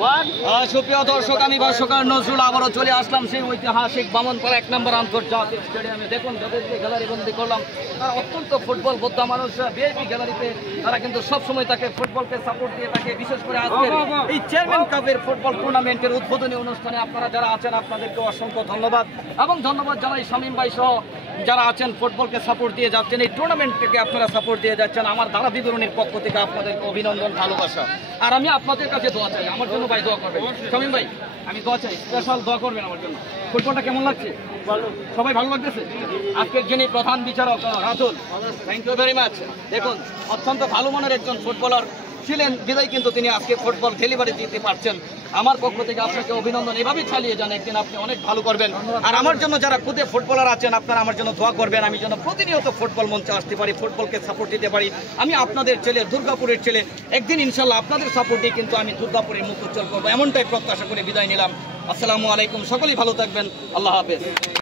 সুপ্রিয় দর্শক, আমি ভাষ্যকার নজরুল আবারও চলে আসলাম সেই ঐতিহাসিক বামনপাড়া 1 নম্বর আন্তর্জাতিক স্টেডিয়ামে। দেখুন, যাদেরকে গ্যালারি বন্দি করলাম তারা অত্যন্ত ফুটবল বোদ্ধা মানুষ। বিএপি গ্যালারিতে তারা কিন্তু সবসময় তাকে ফুটবলকে সাপোর্ট দিয়ে থাকে। বিশেষ করে আজকের এই চেয়ারম্যান কাপের ফুটবল টুর্নামেন্টের উদ্বোধনী অনুষ্ঠানে আপনারা যারা আছেন আপনাদেরকে অসংখ্য ধন্যবাদ, এবং ধন্যবাদ জানাই শামীম ভাই সহ যারা আছেন ফুটবলকে সাপোর্ট দিয়ে যাচ্ছেন, এই টুর্নামেন্টকে আপনারা সাপোর্ট দিয়ে যাচ্ছেন। আমার ধারা বিবরণীর পক্ষ থেকে আপনাদেরকে অভিনন্দন, ভালোবাসা। আর আমি আপনাদের কাছে দোয়া চাই, আমার জন্য ভাই দোয়া করবেন। শামীম ভাই, আমি দোয়া চাই, স্পেশাল দোয়া করবেন আমার জন্য। ফুটবলটা কেমন লাগছে? সবাই ভালো লাগতেছে? আজকের যিনি প্রধান বিচারক Ratul, thank you very much. দেখুন, অত্যন্ত ভালো মানের একজন ফুটবলার ছিলেন বিদায় কিন্তু তিনি আজকে ফুটবল ডেলিভারি দিতে পারছেন। আমার পক্ষ থেকে আপনাকে অভিনন্দন। এভাবেই চালিয়ে যান, একদিন আপনি অনেক ভালো করবেন। আর আমার জন্য যারা খুদে ফুটবলার আছেন আপনারা আমার জন্য দোয়া করবেন, আমি যেন প্রতিনিয়ত ফুটবল মঞ্চে আসতে পারি, ফুটবলকে সাপোর্ট দিতে পারি। আমি আপনাদের ছেলে, দুর্গাপুরের ছেলে, একদিন ইনশাল্লাহ আপনাদের সাপোর্টে কিন্তু আমি দুর্গাপুরের মুখ উজ্জ্বল করবো, এমনটাই প্রত্যাশা করে বিদায় নিলাম। আসসালামু আলাইকুম, সকলেই ভালো থাকবেন, আল্লাহ হাফেজ।